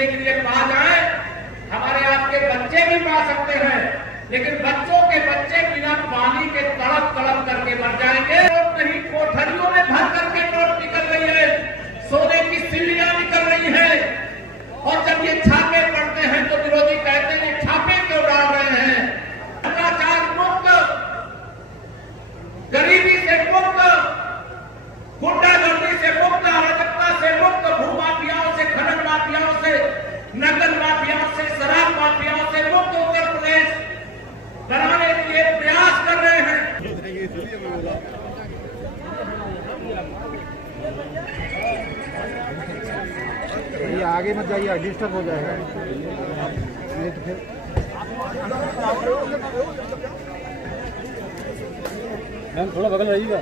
पीने के लिए पा जाए, हमारे आपके बच्चे भी पा सकते हैं, लेकिन बच्चों के बच्चे बिना पानी के तड़प तड़प करके मर जाएंगे। नोट नहीं, कोठरियों में भर करके नोट निकल रही है, सोने की सीढ़ियां निकल रही है। और जब ये छापे पड़ते हैं तो विरोधी कहते हैं छापे क्यों डाल रहे हैं? भ्रष्टाचार मुक्त, गरीबी से मुक्त, गुंडागर्दी से मुक्त, अराजकता से मुक्त, भूमाफियाओं से, खनन माफियाओं से, नकल माफियाओं से, शराब माफियाओं से मुक्त उत्तर प्रदेश बनाने के लिए प्रयास कर रहे हैं। ये आगे मत जाइए, डिस्टर्ब हो जाएगा नहीं तो फिर। मैम थोड़ा बगल रहिएगा।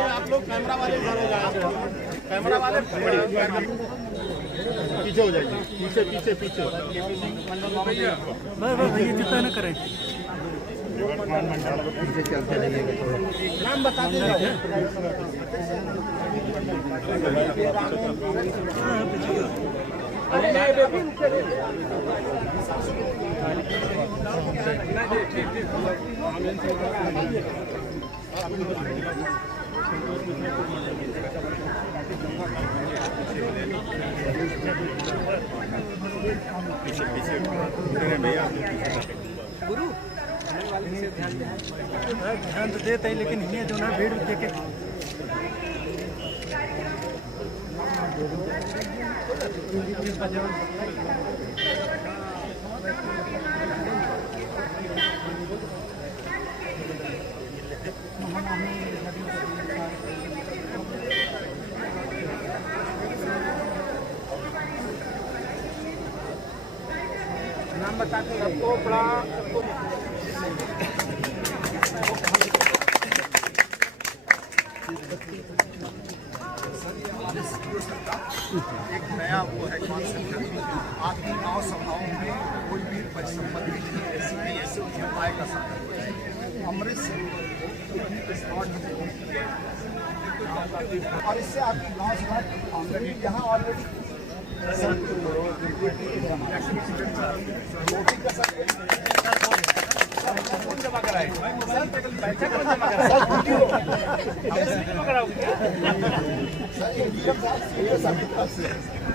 आप लोग कैमरा वाले इधर हो जाएंगे, कैमरा वाले पीछे हो जाइए, पीछे पीछे पीछे भैया चिंता न करें, पीछे चलते रहिएगा थोड़ा। नाम बता दीजिए। पीछे पीछे गुरु ध्यान तो देते हैं, लेकिन ये जो ना भीड़ देखे नाम बताते हैं सबको बड़ा एक नया वो है कॉन्सेप्ट। आपकी गाँव सभाओं में कोई भी परिसंपत्ति ऐसे उपाय कर सकते हैं। अमृत और इससे आपकी गाँव सभा ऑलरेडी यहाँ ऑलरेडी जमा कराए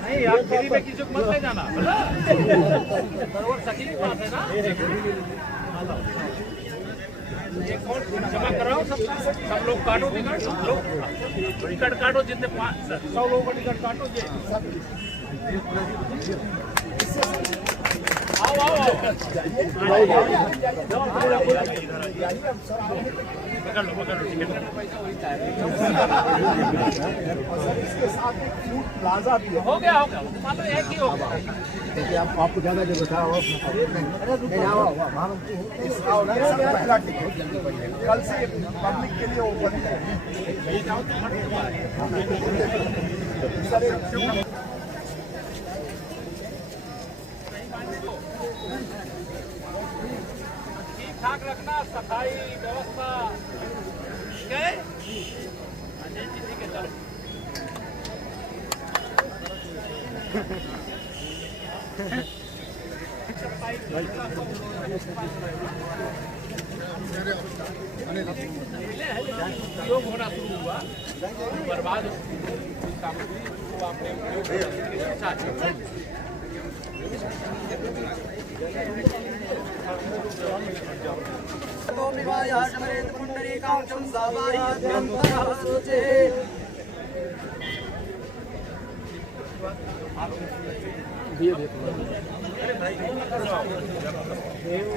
नहीं, आप फ्री में किसी को मत ले जाना, सरोवर सखी के पास है ना, जमा कराओ सब लोग काटो टिकट काटो, जितने 100 लोगों का टिकट काटो। आओ आओ आओ पकड़ लो टिकट। इसके साथ एक फूड प्लाजा भी हो गया मान लो एक ही होगा। देखिए आपको ज़्यादा जो बताओ पहला टिकट कल से पब्लिक के लिए ओपन है। ठीक ठाक रखना, सफाई व्यवस्था ठीक है। ठीक है चलो। योग होना शुरू हुआ, बर्बाद सामग्री को आपने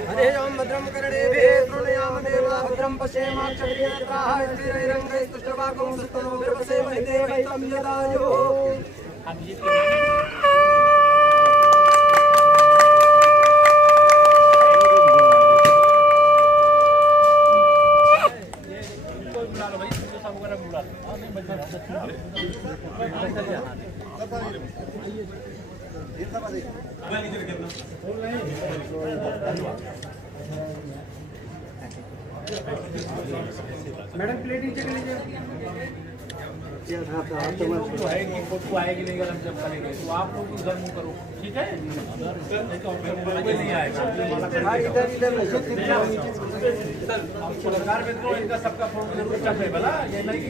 हरे राम भद्रम करणे प्रणयाम देवा भद्रम पश्येमाक्षभिर्यत्राः स्थिरैरङ्गैस्तुष्टवागुं सुतनो विरवसेमहि देवैतं यदायो। मैडम प्लेट नीचे कर लीजिए। फोटो आएगी नहीं अगर हम जब करेंगे तो आप लोग उधर मुँह करो, ठीक है? नहीं आएगा सरकार मित्रों, इनका सबका फोटो जरूर छपे भला, ये नहीं कि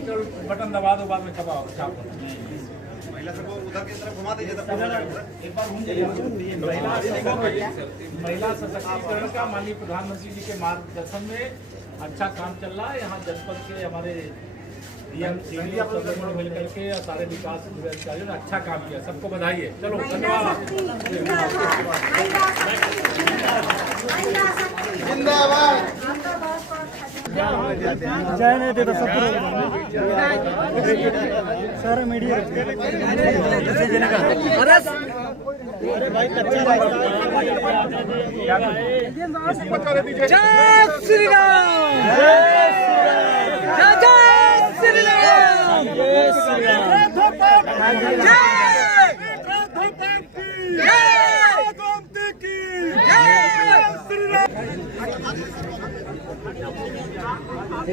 बटन दबा दो बाद में छपाओ छाप। महिला सबको उधर की तरफ घुमा दीजिए। एक बार घूम जाइए। महिला सशक्तिकरण का माननीय प्रधानमंत्री जी के मार्गदर्शन में अच्छा काम चल रहा है। यहाँ जनपद के हमारे डीएम मिलकर के सारे विकास अधिकारियों ने अच्छा काम किया, सबको बधाई है। चलो धन्यवाद। जय नहीं देता सब सारा मीडिया। अरे भाई कच्चा जय श्री राम, जय श्री राम, जय श्री राम।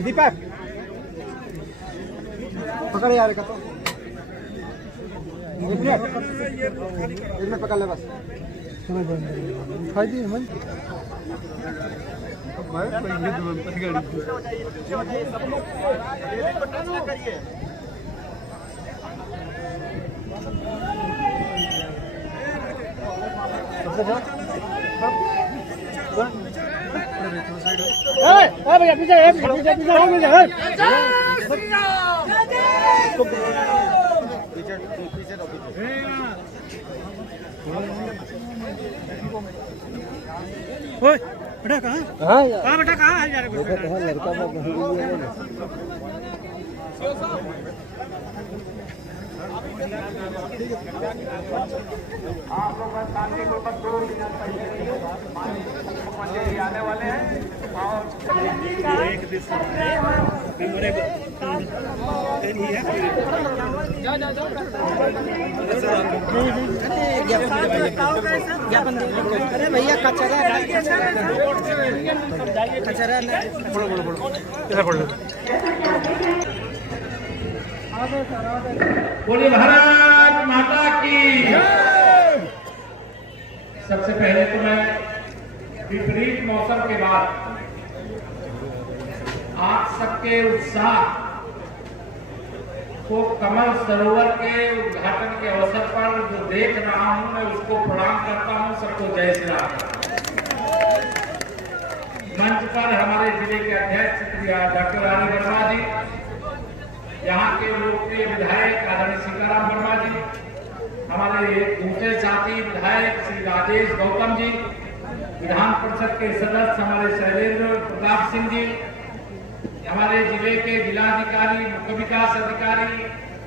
दीपक पकड़ यार का तो एक मिनट पकड़ ले बस। खाई दी मन भैया पीछे बेटा कहाँ बेटा कहाँ है यार? लड़का आप लोग शांति को तब 2 मिनट पहले आने वाले हैं और अरे भैया कचरा बोलिए भारत माता की। सबसे पहले तो मैं विपरीत मौसम के बाद आप सबके उत्साह को कमल सरोवर के उद्घाटन के अवसर पर जो देख रहा हूं मैं उसको प्रणाम करता हूं। सबको जय श्री राम। मंच पर हमारे जिले के अध्यक्ष श्री डॉक्टर आर वर्मा जी, यहाँ के लोकप्रिय विधायक आदरणीय सीताराम वर्मा जी, हमारे दूसरे साथी विधायक श्री राजेश गौतम जी, विधान परिषद के सदस्य हमारे शैलेंद्र प्रताप सिंह जी, हमारे जिले के जिलाधिकारी, मुख्य विकास अधिकारी,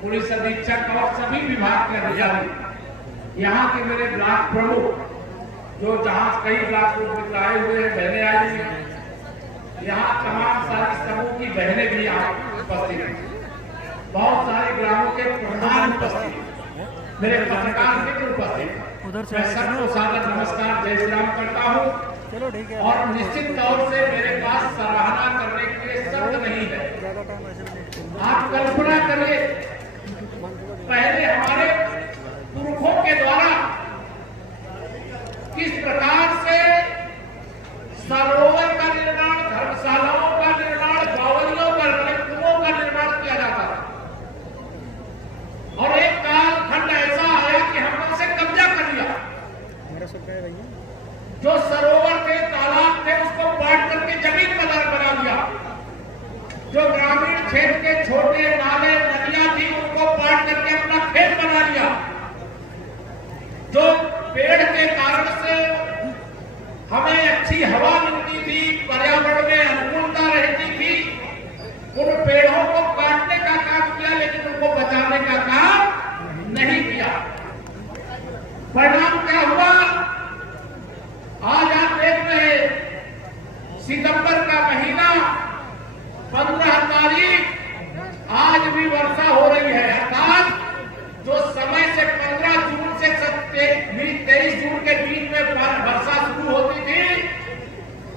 पुलिस अधीक्षक और सभी विभाग के अधिकारी, यहाँ के मेरे ब्लॉक प्रमुख जो जहाँ कई ब्लॉक प्रमुख आए हुए हैं, बहनें आई हुई हैं, यहाँ तमाम सारी समूह की बहनें भी यहाँ उपस्थित हैं, बहुत सारे ग्रामों के प्रधान उपस्थित, मेरे पत्रकार मित्र उपस्थित, मैं सबको सादर नमस्कार जय श्री राम करता हूँ। और निश्चित तौर से मेरे पास सराहना करने के लिए शब्द नहीं है। आप कल्पना करिए, पहले हमारे पुरखों के द्वारा किस प्रकार से सरोवर का निर्माण, धर्मशालाओं का निर्माण, बावलियों का, कुओं का निर्माण किया जाता था। और एक कालखंड ऐसा आया कि हमने उसे कब्जा कर लिया। जो सरोवर थे, तालाब थे, उसको पाट करके जमीन बना दिया। जो ग्रामीण क्षेत्र के छोटे नाले नदियां थी, उनको पाट करके अपना खेत बना लिया। जो पेड़ के कारण से हमें अच्छी हवा मिलती थी, पर्यावरण में अनुकूलता रहती थी, उन पेड़ों को काटने का काम किया, लेकिन उनको बचाने का काम नहीं किया। परिणाम क्या हुआ? आज आप देख रहे हैं, सितंबर का महीना 15 तारीख, आज भी के बीच में वर्षा शुरू होती थी,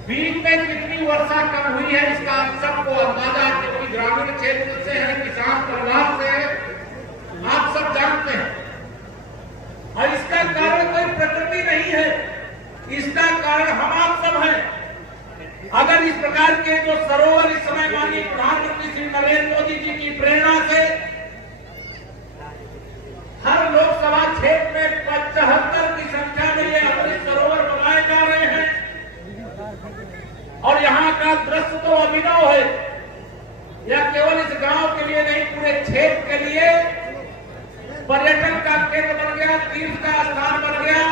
बीच में कितनी वर्षा कम हुई है इसका सबको अंदाजा, क्योंकि ग्रामीण क्षेत्र से है, किसान परिवार से है, आप सब जानते हैं। और इसका कारण कोई प्रकृति नहीं है, इसका कारण हम आप सब हैं। अगर इस प्रकार के जो सरोवर इस समय माननीय प्रधानमंत्री श्री नरेंद्र मोदी जी की प्रेरणा से हर लोकसभा क्षेत्र में 75 की संख्या में ये अमृत सरोवर बनाए जा रहे हैं और यहाँ का दृश्य तो अभिनव है। यह केवल इस गांव के लिए नहीं, पूरे क्षेत्र के लिए पर्यटन का केंद्र बन गया, तीर्थ का स्थान बन गया,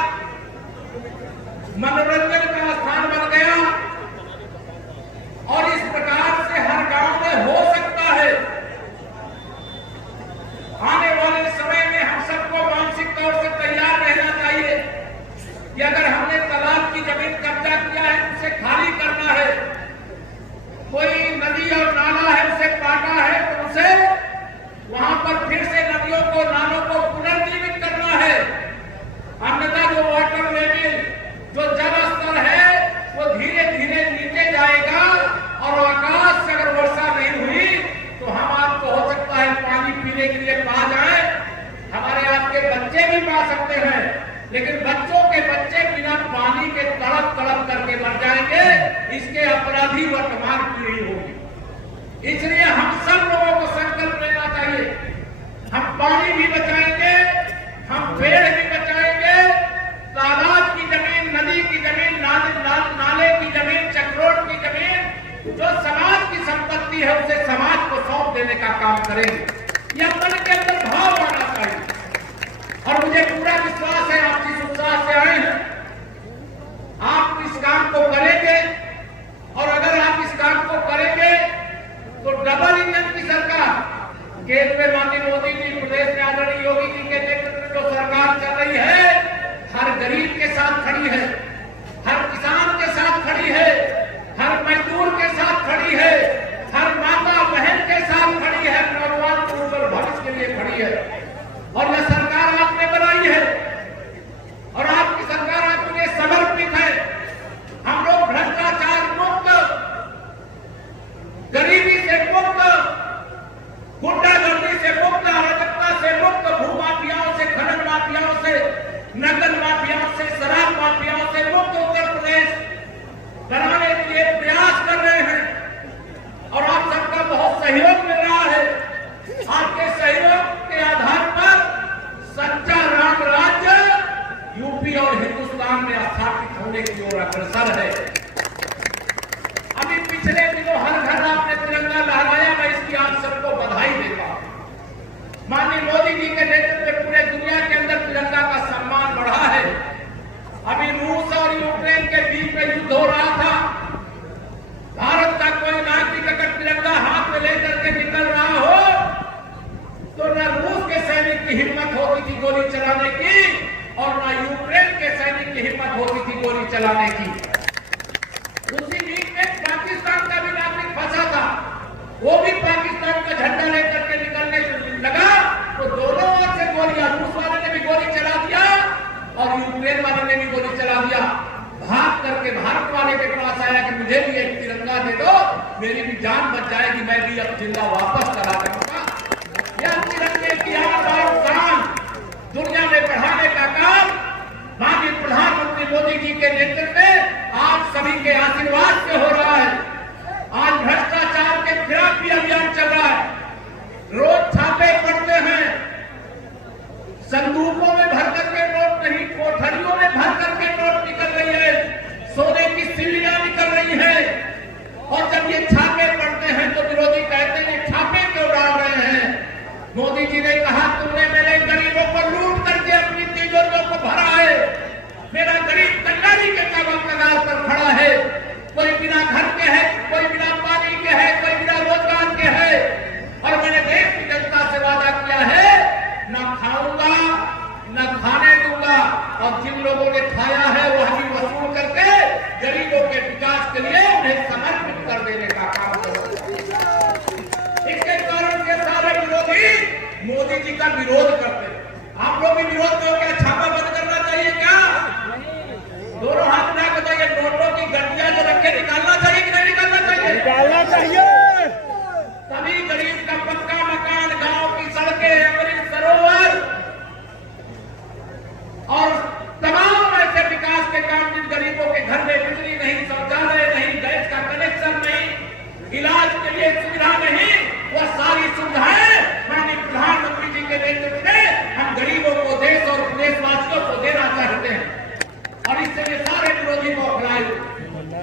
मनोरंजन का स्थान बन गया। और इस प्रकार से हर गांव में हो सकता है। आने वाले समय में हम सबको मानसिक तौर से तैयार रहना चाहिए कि अगर हमने तालाब की जमीन कब्जा किया है, उसे खाली करना है, कोई नदी और नाला है उसे काटा है, तो उसे वहां पर फिर से नदियों को, नालों को पुनर्जीवित करना है। अन्यथा जो वाटर लेवल, जो जल स्तर है, वो धीरे धीरे नीचे जाएगा और आकाश से अगर वर्षा नहीं हुई तो हम आपको हो सकता है पानी पीने के लिए पा जाए, हमारे आपके बच्चे भी पा सकते हैं, लेकिन बच्चों के बच्चे बिना पानी के तड़प तड़प करके मर जाएंगे। इसके अपराधी वर्तमान पीढ़ी होगी। इसलिए हम सब लोगों को संकल्प लेना चाहिए, हम पानी भी बचाएंगे, हम पेड़ भी बचाएंगे, तालाब की जमीन, नदी की जमीन, नाले की जमीन, चक्रोट की जमीन, जो समाज की संपत्ति है उसे समाज को सौंप देने का काम करेंगे। यह मन के अंदर भाव आना चाहिए और मुझे पूरा विश्वास है आप जिस उत्साह से आए हैं आप इस काम को करेंगे। और अगर आप इस काम को करेंगे तो डबल इंजन की सरकार, केंद्र में माननीय मोदी जी, प्रदेश में आदरणीय योगी जी के नेतृत्व में जो सरकार चल रही है, हर गरीब के साथ खड़ी है, हर किसान के साथ खड़ी है, हर मजदूर के साथ खड़ी है, हर माता बहन के साथ खड़ी है, नौजवान के ऊपर भविष्य के लिए खड़ी है। और यह सरकार आपने बनाई है और आपकी सरकार आपके लिए समर्पित है। हम लोग भ्रष्टाचार मुक्त, गरीबी से मुक्त, गुंडागर्दी से मुक्त, अराजकता से मुक्त, भूमाफियाओं से, खनन माफियाओं से, नकल माफियाओं से, शराब माफियाओं से मुक्त उत्तर प्रदेश बनाने के लिए प्रयास कर रहे हैं और आप सबका बहुत सहयोग मिल रहा है। आपके सहयोग के आधार पर सच्चा राम राज्य यूपी और हिंदुस्तान में स्थापित होने की ओर अग्रसर है। अभी पिछले दिनों हर घर आपने तिरंगा लहराया, मैं इसकी आप सबको बधाई देता हूं। माननीय मोदी जी के नेतृत्व में पूरे दुनिया के अंदर तिरंगा का सम्मान बढ़ा है। अभी रूस और यूक्रेन के बीच में युद्ध हो रहा था, भारत का कोई नागरिक अगर तिरंगा हाथ में लेकर के निकल रहा हो तो न रूस के सैनिक की हिम्मत होती थी गोली चलाने की और न यूक्रेन के सैनिक की हिम्मत होती थी गोली चलाने की। उसी बीच में पाकिस्तान का भी नागरिक फंसा था, वो भी पाकिस्तान का झंडा लेकर के निकलने लगा तो दोनों ओर से गोलियां, रूस वाले ने भी गोली चला दिया और यूक्रेन वाले ने भी गोली चला दिया। भाग करके भारत वाले के पास आया कि मुझे भी एक तिरंगा दे दो, मेरी भी जान बच जाएगी, मैं भी अब जिंदा वापस करा सकूंगा। यह तिरंगे की शान दुनिया में बढ़ाने का काम माननीय प्रधानमंत्री मोदी जी के नेतृत्व में आप सभी के आशीर्वाद से हो रहा है। आज भ्रष्टाचार के खिलाफ भी अभियान चल रहा है, रोज छापे पड़ते हैं, संदूकों में भर करके नोट नहीं, कोठरियों में भर करके नोट निकल रही है, सोने की सिल्लियां निकल रही है। और जब ये छापे पड़ते हैं तो विरोधी कहते हैं छापे क्यों डाल रहे हैं। मोदी जी ने कहा तुमने मेरे गरीबों को लूट करके अपनी तिजोरियों को भरा है, मेरा गरीब कल्याणी के कगार पर खड़ा है, कोई भी बौखलाए,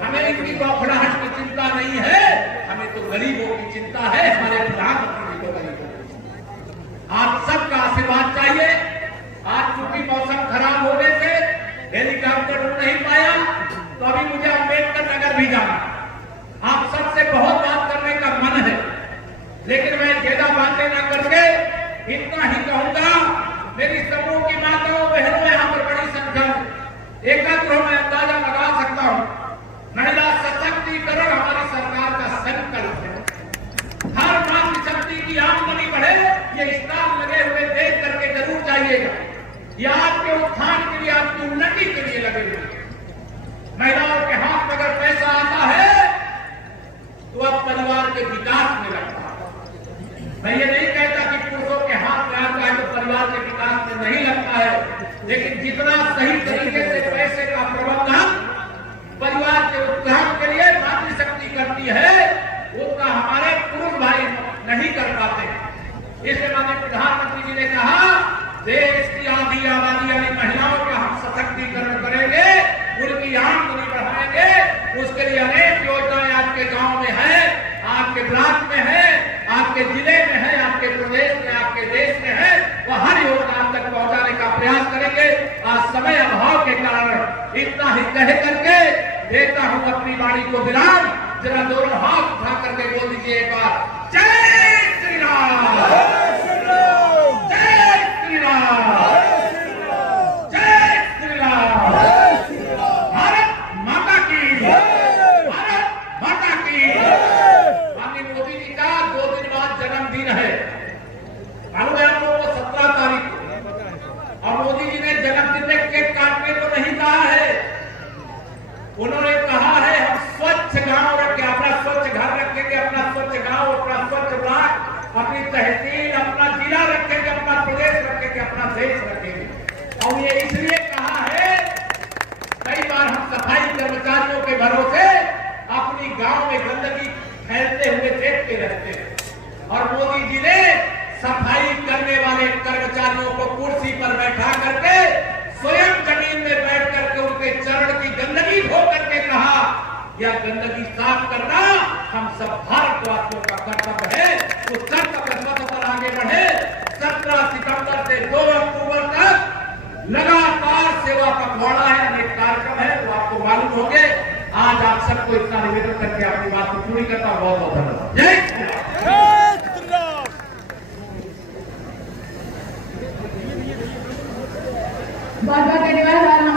हमें इनकी बौखलाहट की चिंता नहीं है, हमें तो गरीबों की चिंता है, हमारे प्रधानमंत्री को गरीबों की। आप सबका आशीर्वाद चाहिए। आज चूंकि मौसम खराब होने से हेलीकॉप्टर उड़ नहीं पाया, तो अभी मुझे अम्बेडकर नगर भी जाना। आप सबसे बहुत बात करने का मन है, लेकिन मैं ज्यादा बातें न करके इतना ही कहूंगा। मेरी समूह की माताओं बहनों यहाँ पर बड़ी संख्या में एकत्र हो, मैं अंदाजा लगा सकता हूँ। महिला सशक्तिकरण हमारी सरकार का संकल्प है। हर मातृशक्ति की आमदनी बढ़े, ये स्टार लगे हुए देख करके जरूर जाइएगा। ये आपके उत्थान के लिए, आपकी उन्नति के लिए लगे हुए। महिलाओं के हाथ में अगर पैसा आता है तो अब परिवार के विकास में लगता है। मैं ये नहीं कहता कि पुरुषों के हाथ में आता है तो परिवार के विकास में नहीं लगता है, लेकिन जितना सही तरीके से पैसे का प्रबंधन परिवार के उत्थान के लिए मातृशक्ति करती है, उतना हमारे पुरुष भाई नहीं कर पाते। इसलिए माननीय प्रधानमंत्री जी ने कहा, देश की आधी आबादी यानी महिलाओं का हम सशक्तिकरण करेंगे, उनकी आमदनी बढ़ाएंगे। उसके लिए अनेक योजनाएं आपके गांव में है, आपके ब्लॉक में है, आपके जिले में है, आपके प्रदेश में, आपके देश में है। वह हर योजना तक पहुंचाने का प्रयास करेंगे। आज समय अभाव के कारण इतना ही कह करके देता हूं अपनी वाणी को विराम। जरा दोनों हाथ उठा करके बोल दीजिए एक बार, जय श्री राम, जय श्री राम, जय श्री राम। भारत माता की, भारत माता की। माननीय मोदी जी का 2 दिन बाद जन्मदिन है, मालूम है आप लोगों को 17 तारीख को। और मोदी जी ने जन्मदिन में केक काटने को नहीं कहा है, उन्होंने कहा है हम स्वच्छ गांव रखें, अपना स्वच्छ घर रखेंगे, अपना स्वच्छ गांव, अपना स्वच्छ ब्लॉक, अपनी तहसील, अपना जिला रखेंगे, अपना प्रदेश रखेंगे, अपना देश रखेंगे। और ये इसलिए कहा है, कई बार हम सफाई कर्मचारियों के भरोसे अपनी गांव में गंदगी फैलते हुए देखते रहते हैं, और मोदी जी ने सफाई करने वाले कर्मचारियों को कुर्सी पर बैठा करके स्वयं जमीन में बैठ करके उनके चरण की गंदगी धो करके कहा, यह गंदगी साफ करना हम सब भारतवासियों का कर्तव्य है। तो कर्तव्य पथ पर आगे बढ़े। 17 सितंबर से 2 अक्टूबर तक लगातार सेवा पखवाड़ा है, अनेक कार्यक्रम है, तो आपको मालूम होंगे। आज आप सबको इतना निवेदन करके अपनी बात को पूरी करता हूं। बहुत बहुत धन्यवाद। जय श्री राम। बात